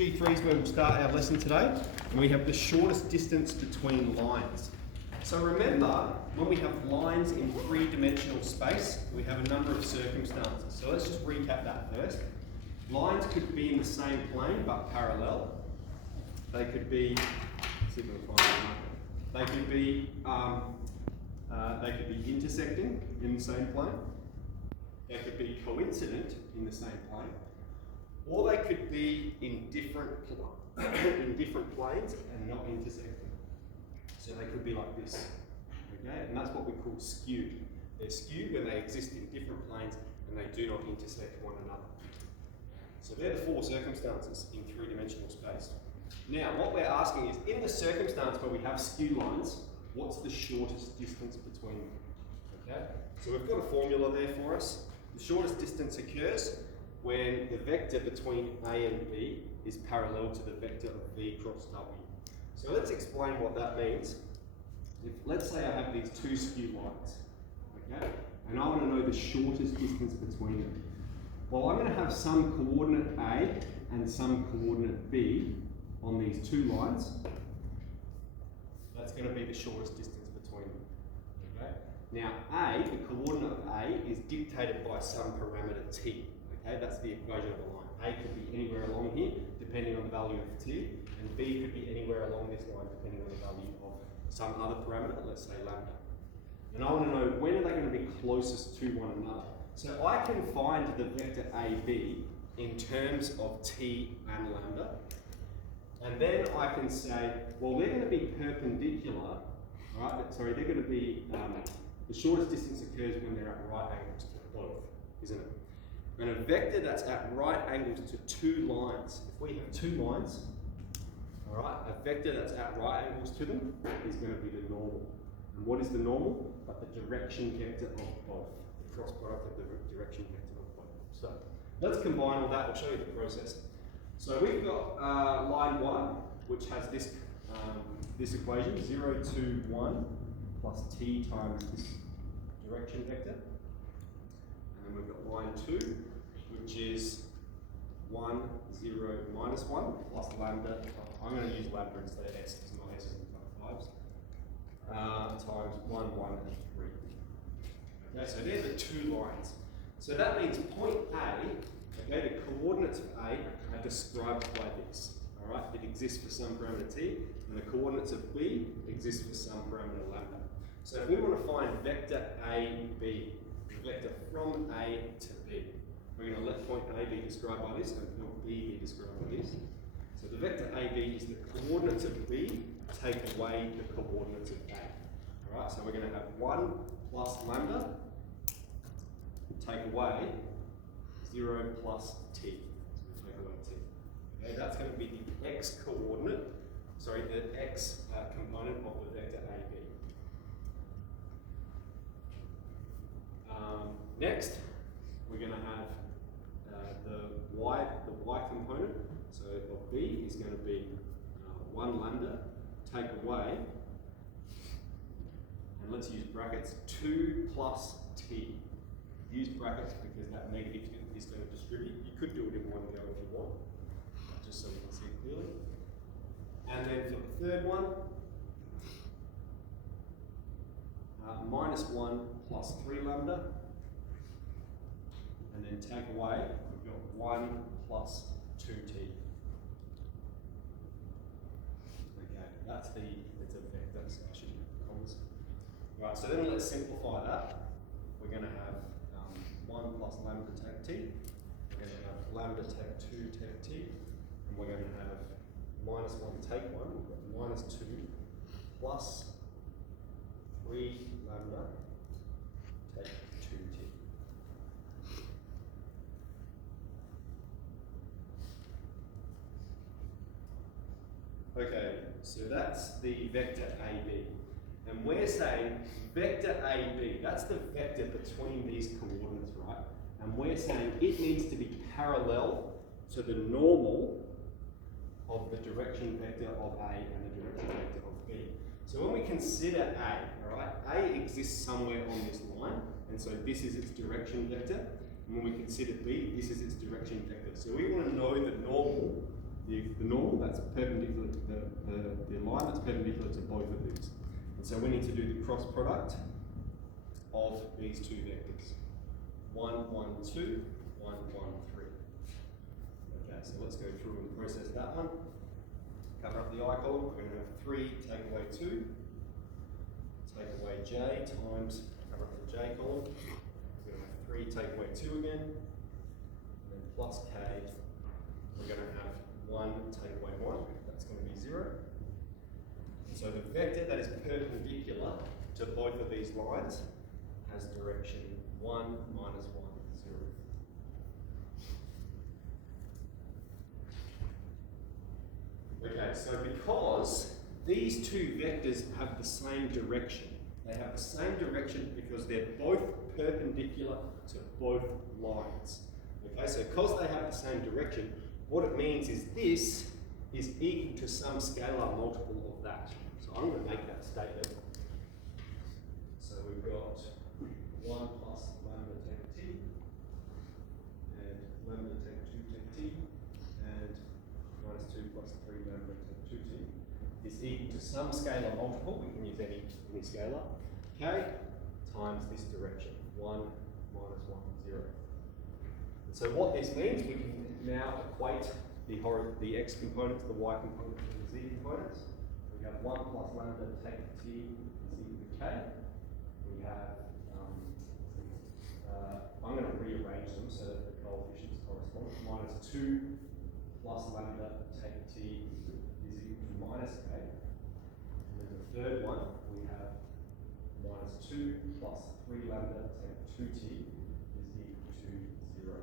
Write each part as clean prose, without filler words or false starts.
6G.3 is where we'll start our lesson today, and we have the shortest distance between lines. So remember, when we have lines in three-dimensional space, we have a number of circumstances. So let's just recap that first. Lines could be in the same plane but parallel. They could be, let's see if I can find it. They could be intersecting in the same plane. They could be coincident in the same plane. Or they could be in different planes and not intersecting. So they could be like this, okay? And that's what we call skewed. They're skewed when they exist in different planes and they do not intersect one another. So they're the four circumstances in three-dimensional space. Now, what we're asking is, in the circumstance where we have skew lines, what's the shortest distance between them? Okay? So we've got a formula there for us. The shortest distance occurs when the vector between A and B is parallel to the vector of V cross W. So let's explain what that means. Let's say I have these two skew lines, okay? And I want to know the shortest distance between them. Well, I'm going to have some coordinate A and some coordinate B on these two lines. That's going to be the shortest distance between them, okay? Now, A, the coordinate of A, is dictated by some parameter T. Okay, that's the equation of the line. A could be anywhere along here, depending on the value of t, and B could be anywhere along this line, depending on the value of some other parameter, let's say lambda. And I want to know when are they going to be closest to one another. So I can find the vector AB in terms of t and lambda, and then I can say, well, they're going to be perpendicular, right? Sorry, they're going to be, the shortest distance occurs when they're at right angles to both, isn't it? And a vector that's at right angles to two lines, if we have two lines, all right, a vector that's at right angles to them is going to be the normal. And what is the normal? But the direction vector of both, the cross product of the direction vector of both. So let's combine all that. I'll show you the process. So we've got line 1, which has this this equation, 0, 2, 1 plus t times this direction vector. And then we've got line 2, which is 1, 0, minus 1 plus lambda. I'm going to use lambda instead of s because my s is in 5s. Times 1, 1, and 3. Okay, so they're the two lines. So that means point A, okay, the coordinates of A are described by this. All right, it exists for some parameter t, and the coordinates of B exist for some parameter lambda. So if we want to find vector AB, vector from A to B, we're going to let point A be described by this and point B be described by this. So the vector AB is the coordinates of B take away the coordinates of A. Alright, so we're going to have 1 plus lambda take away 0 plus t. So we take away t. Okay, that's going to be the x coordinate, sorry, the x component of the vector AB. Next, we're going to have the y component. So of B is going to be 1 lambda, take away, and let's use brackets, 2 plus t. Use brackets because that negative is going to distribute. You could do it in one go if you want, just so we can see it clearly. And then for the third one, minus 1 plus 3 lambda, and then take away, we've got 1 plus 2t. Okay, it's a vector, so I should use commas. Right, so then let's simplify that. We're going to have 1 plus lambda take t, we're going to have lambda take 2 take t, and we're going to have minus 1 take 1, we've got minus 2 plus 3 lambda take 2t. Okay, so that's the vector AB. And we're saying vector AB, that's the vector between these coordinates, right? And we're saying it needs to be parallel to the normal of the direction vector of A and the direction vector of B. So when we consider A, all right, A exists somewhere on this line, and so this is its direction vector. And when we consider B, this is its direction vector. So we want to know the normal the normal that's perpendicular to the line that's perpendicular to both of these. And so we need to do the cross product of these two vectors. 1, 1, 2, 1, 1, 3. Okay, so let's go through and process that one. Cover up the I column, we're going to have 3 take away 2, take away j times, cover up the j column, we're going to have 3 take away 2 again, and then plus k, we're going to have 1 take away 1, that's going to be 0. And so the vector that is perpendicular to both of these lines has direction 1, minus 1, 0. Okay, so because these two vectors have the same direction, they have the same direction because they're both perpendicular to both lines. Okay, so because they have the same direction, what it means is this is equal to some scalar multiple of that. So I'm going to make that statement. So we've got 1 plus lambda take t, and lambda take 2 take t, and minus 2 plus 3 lambda take 2t is equal to some scalar multiple, we can use any scalar, k times this direction, 1 minus 1, 0. And so what this means, we can now equate the x components, the y components, and the z components. We have 1 plus lambda take t is equal to k. We have, I'm going to rearrange them so that the coefficients correspond. Minus 2 plus lambda take t is equal to minus k. And then the third one, we have minus 2 plus 3 lambda take 2t is equal to 0.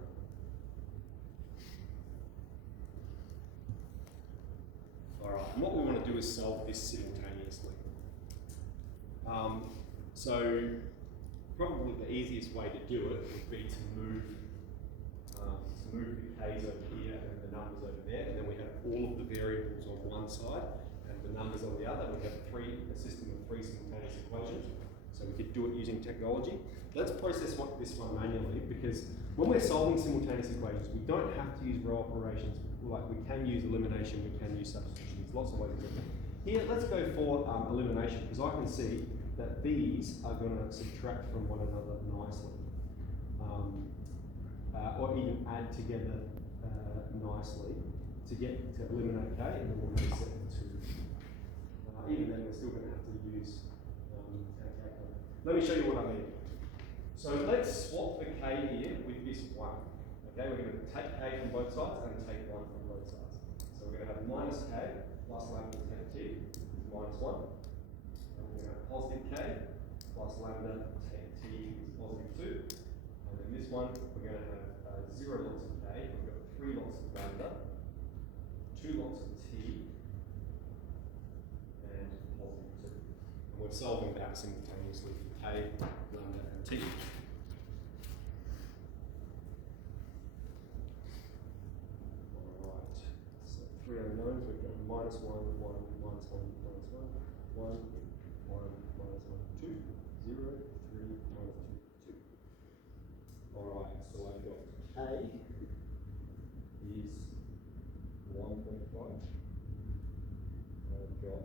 Alright, and what we want to do is solve this simultaneously. So probably the easiest way to do it would be to move the k's over here and the numbers over there, and then we have all of the variables on one side and the numbers on the other. We have a system of 3 simultaneous equations, so we could do it using technology. Let's process this one manually, because when we're solving simultaneous equations, we don't have to use row operations. Like, we can use elimination, we can use substitution. There's lots of ways to do it. Here, let's go for elimination, because I can see that these are going to subtract from one another nicely, or even add together nicely to eliminate k, and then we'll reset the 2. Even then, we're still going to have to use our calculator. Let me show you what I mean. So let's swap the k here with this 1. Okay, we're going to take k from both sides and take 1 from both sides. So we're going to have minus k plus lambda take t is minus 1. And we're going to have positive k plus lambda take t is positive 2. And then this one, we're going to have 0 lots of k, we've got 3 lots of lambda, 2 lots of t, and positive 2. And we're solving that simultaneously for k, lambda, and t. Alright, so 3 unknowns, we've got minus 1, 1, minus 1, minus 1, 1, 1, minus 1, 2, 0, 3, minus 2, 2. Alright, so I've got k is 1.5. I've got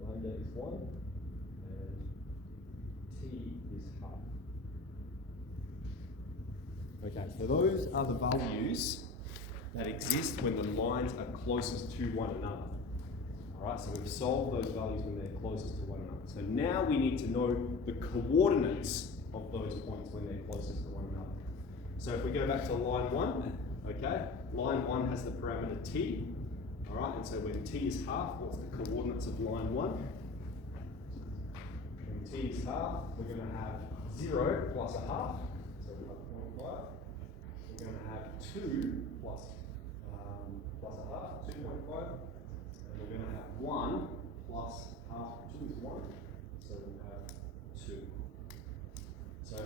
lambda is 1, and t is half. Okay, so those are the values that exist when the lines are closest to one another. Alright, so we've solved those values when they're closest to one another. So now we need to know the coordinates of those points when they're closest to one another. So if we go back to line 1, okay, line 1 has the parameter t. Alright, and so when t is half, what's the coordinates of line 1? When t is half, we're going to have 0 plus a half, so we've got 0.5. We're going to have 2 plus a half, 2.5. And we're going to have 1 plus half, 2 is 1, so we'll have 2. So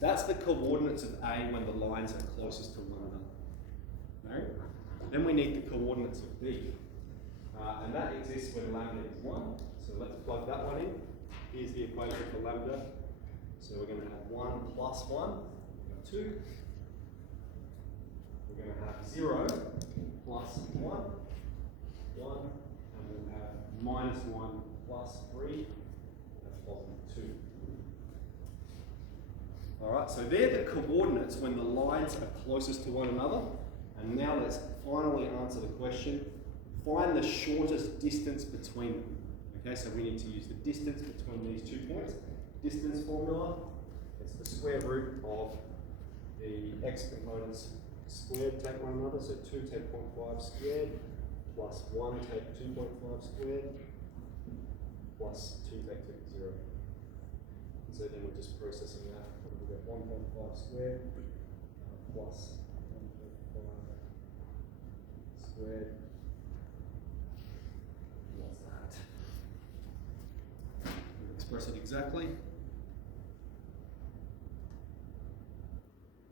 that's the coordinates of A when the lines are closest to one another. Okay? Then we need the coordinates of B. And that exists when lambda is 1. So let's plug that one in. Here's the equation for lambda. So we're going to have 1 plus 1, 2. We're going to have 0 plus 1, 1, and we'll have minus 1 plus 3, that's positive 2. Alright, so they're the coordinates when the lines are closest to one another. And now let's finally answer the question. Find the shortest distance between them. Okay, so we need to use the distance between these 2 points. Distance formula, it's the square root of the x components squared take one another. So 2 take 0.5 squared plus 1 take 2.5 squared plus 2 take 0. So then we're just processing that. We've got 1.5 squared plus 1.5 squared. What's that? We'll express it exactly.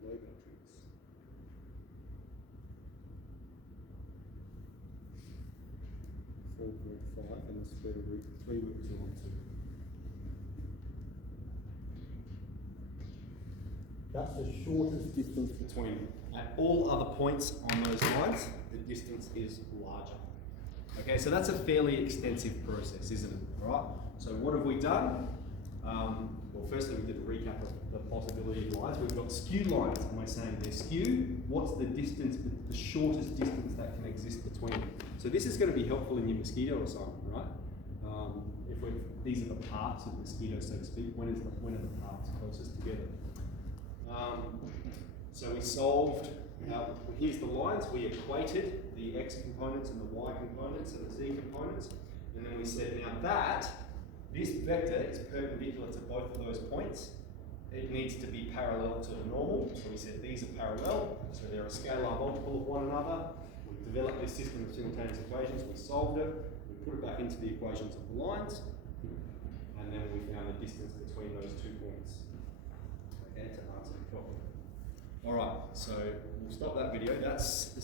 No matrix. 4.5 and the square root 3 root 2 on 2. That's the shortest distance between them. At all other points on those lines, the distance is larger. Okay, so that's a fairly extensive process, isn't it? All right. So what have we done? Well, firstly, we did a recap of the possibility of lines. We've got skew lines, and we're saying they're skew. What's the distance, the shortest distance that can exist between them? So this is going to be helpful in your mosquito assignment, right? These are the parts of the mosquito, so to speak. When are the parts closest together? So we solved, here's the lines, we equated the x components and the y components and the z components, and then we said now this vector is perpendicular to both of those points. It needs to be parallel to the normal, so we said these are parallel, so they're a scalar multiple of one another. We developed this system of simultaneous equations, we solved it, we put it back into the equations of the lines, and then we found the distance between those 2 points. Okay, to answer the problem. Alright, so we'll stop that video. That's the